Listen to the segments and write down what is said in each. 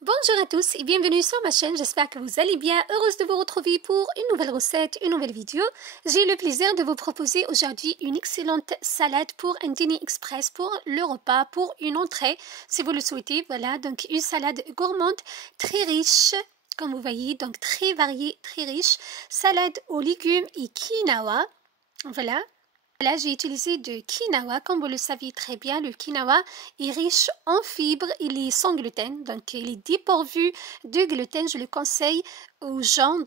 Bonjour à tous et bienvenue sur ma chaîne, j'espère que vous allez bien, heureuse de vous retrouver pour une nouvelle recette, une nouvelle vidéo. J'ai le plaisir de vous proposer aujourd'hui une excellente salade pour un dîner express, pour le repas, pour une entrée, si vous le souhaitez. Voilà, donc une salade gourmande, très riche, comme vous voyez, donc très variée, très riche. Salade aux légumes et quinoa, voilà. Là, j'ai utilisé du quinoa. Comme vous le savez très bien, le quinoa est riche en fibres, il est sans gluten, donc il est dépourvu de gluten. Je le conseille aux gens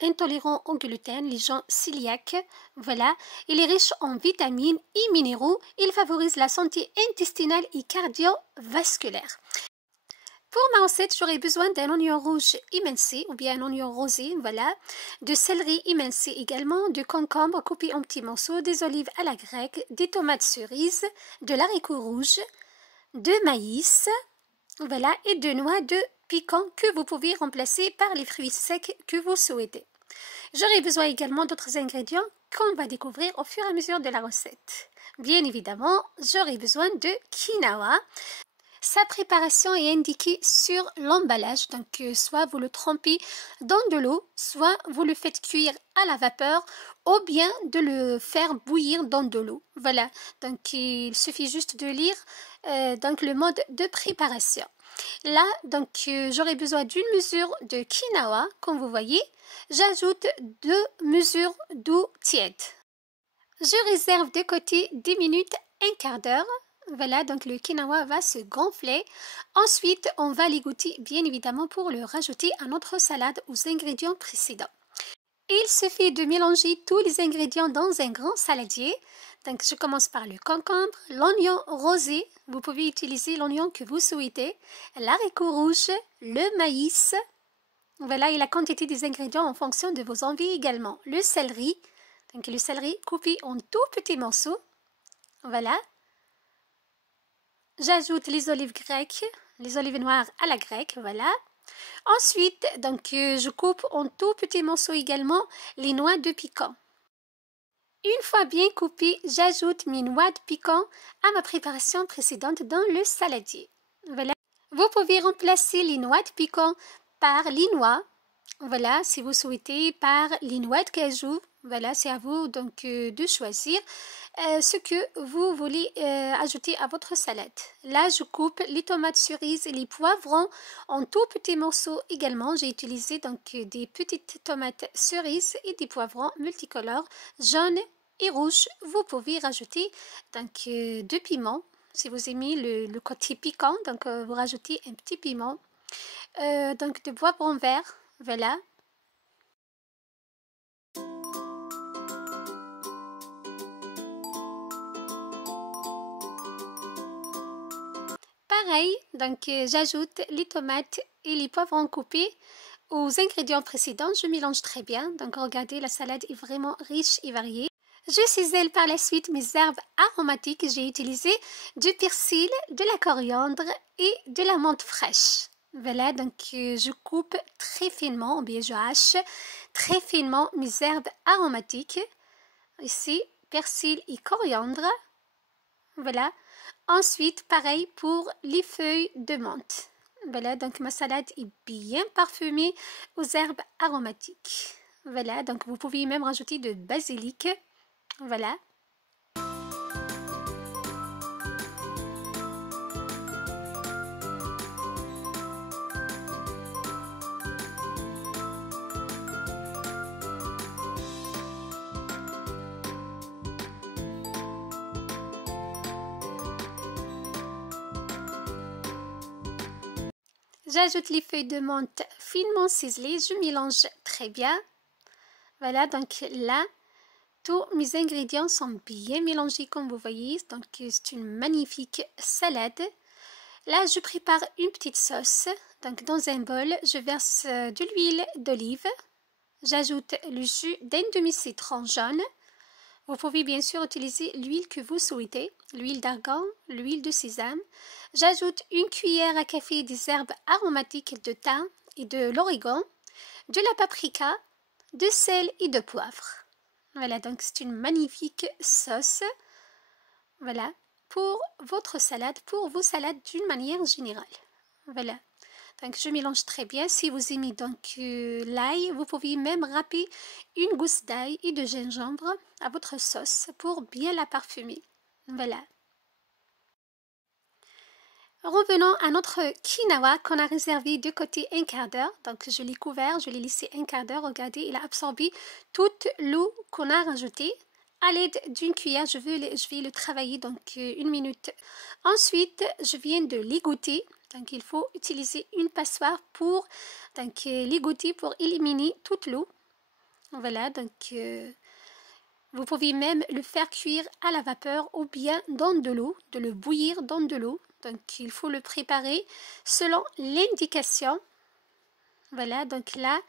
intolérants au gluten, les gens cœliaques. Voilà, il est riche en vitamines et minéraux. Il favorise la santé intestinale et cardiovasculaire. Pour ma recette, j'aurai besoin d'un oignon rouge émincé ou bien un oignon rosé, voilà, de céleri émincé également, de concombre coupé en petits morceaux, des olives à la grecque, des tomates cerises, de l'haricot rouge, de maïs, voilà, et de noix de piquant que vous pouvez remplacer par les fruits secs que vous souhaitez. J'aurai besoin également d'autres ingrédients qu'on va découvrir au fur et à mesure de la recette. Bien évidemment, j'aurai besoin de quinoa. Sa préparation est indiquée sur l'emballage, donc soit vous le trempez dans de l'eau, soit vous le faites cuire à la vapeur, ou bien de le faire bouillir dans de l'eau. Voilà, donc il suffit juste de lire donc le mode de préparation. Là, donc j'aurai besoin d'une mesure de quinoa, comme vous voyez. J'ajoute 2 mesures d'eau tiède. Je réserve de côté 10 minutes, un quart d'heure. Voilà, donc le quinoa va se gonfler. Ensuite, on va l'égoutter bien évidemment pour le rajouter à notre salade aux ingrédients précédents. Il suffit de mélanger tous les ingrédients dans un grand saladier. Donc, je commence par le concombre, l'oignon rosé. Vous pouvez utiliser l'oignon que vous souhaitez, l'haricot rouge, le maïs. Voilà, et la quantité des ingrédients en fonction de vos envies également. Le céleri. Donc, le céleri coupé en tout petits morceaux. Voilà. J'ajoute les olives grecques, les olives noires à la grecque, voilà. Ensuite, donc, je coupe en tout petits morceaux également les noix de piquant. Une fois bien coupées, j'ajoute mes noix de piquant à ma préparation précédente dans le saladier. Voilà. Vous pouvez remplacer les noix de piquant par les noix. Voilà, si vous souhaitez, par les noix de cajou. Voilà, c'est à vous donc de choisir ce que vous voulez ajouter à votre salade. Là, je coupe les tomates cerises et les poivrons en tout petits morceaux également. J'ai utilisé donc des petites tomates cerises et des poivrons multicolores, jaunes et rouges. Vous pouvez rajouter donc 2 piments. Si vous aimez le côté piquant, donc vous rajoutez un petit piment. Donc de poivron vert, voilà. Pareil, donc j'ajoute les tomates et les poivrons coupés aux ingrédients précédents. Je mélange très bien. Donc regardez, la salade est vraiment riche et variée. Je cisèle par la suite mes herbes aromatiques. J'ai utilisé du persil, de la coriandre et de la menthe fraîche. Voilà, donc je coupe très finement, ou bien je hache très finement mes herbes aromatiques. Ici, persil et coriandre. Voilà. Ensuite, pareil pour les feuilles de menthe. Voilà, donc ma salade est bien parfumée aux herbes aromatiques. Voilà, donc vous pouvez même rajouter de basilic. Voilà. J'ajoute les feuilles de menthe finement ciselées. Je mélange très bien. Voilà, donc là, tous mes ingrédients sont bien mélangés comme vous voyez. Donc, c'est une magnifique salade. Là, je prépare une petite sauce. Donc, dans un bol, je verse de l'huile d'olive. J'ajoute le jus d'un demi-citron jaune. Vous pouvez bien sûr utiliser l'huile que vous souhaitez, l'huile d'argan, l'huile de sésame. J'ajoute une cuillère à café des herbes aromatiques de thym et de l'origan, de la paprika, de sel et de poivre. Voilà, donc c'est une magnifique sauce. Voilà, pour votre salade, pour vos salades d'une manière générale. Voilà. Donc je mélange très bien. Si vous aimez donc l'ail, vous pouvez même râper une gousse d'ail et de gingembre à votre sauce pour bien la parfumer. Voilà. Revenons à notre quinoa qu'on a réservé de côté un quart d'heure. Donc je l'ai couvert, je l'ai laissé un quart d'heure. Regardez, il a absorbé toute l'eau qu'on a rajoutée. À l'aide d'une cuillère, je vais le travailler donc 1 minute. Ensuite, je viens de l'égoutter. Donc il faut utiliser une passoire pour l'égoutter pour éliminer toute l'eau. Voilà, donc vous pouvez même le faire cuire à la vapeur ou bien dans de l'eau, de le bouillir dans de l'eau. Donc il faut le préparer selon l'indication. Voilà, donc là,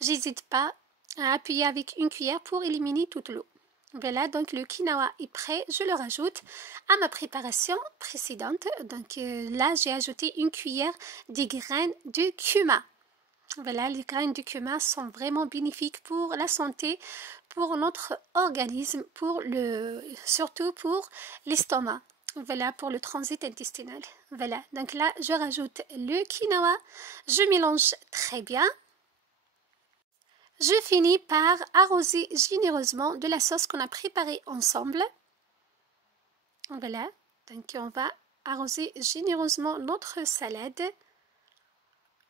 j'hésite pas à appuyer avec une cuillère pour éliminer toute l'eau. Voilà, donc le quinoa est prêt. Je le rajoute à ma préparation précédente. Donc là, j'ai ajouté une cuillère des graines de cumin. Voilà, les graines de cumin sont vraiment bénéfiques pour la santé, pour notre organisme, surtout pour l'estomac. Voilà, pour le transit intestinal. Voilà, donc là, je rajoute le quinoa. Je mélange très bien. Je finis par arroser généreusement de la sauce qu'on a préparée ensemble. Voilà, donc on va arroser généreusement notre salade.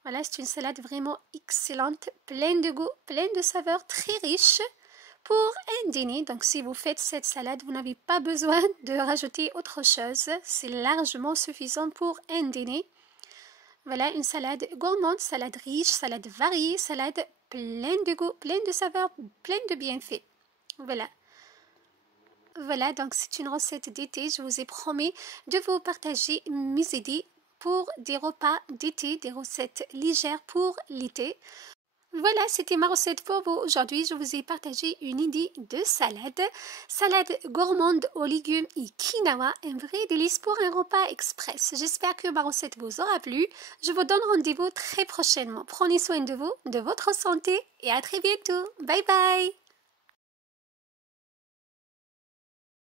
Voilà, c'est une salade vraiment excellente, pleine de goût, pleine de saveurs, très riche pour un dîner. Donc si vous faites cette salade, vous n'avez pas besoin de rajouter autre chose. C'est largement suffisant pour un dîner. Voilà, une salade gourmande, salade riche, salade variée, salade pleine de goût, pleine de saveurs, pleine de bienfaits. Voilà. Voilà, donc c'est une recette d'été. Je vous ai promis de vous partager mes idées pour des repas d'été, des recettes légères pour l'été. Voilà, c'était ma recette pour vous. Aujourd'hui, je vous ai partagé une idée de salade. Salade gourmande aux légumes et quinoa, un vrai délice pour un repas express. J'espère que ma recette vous aura plu. Je vous donne rendez-vous très prochainement. Prenez soin de vous, de votre santé et à très bientôt. Bye bye!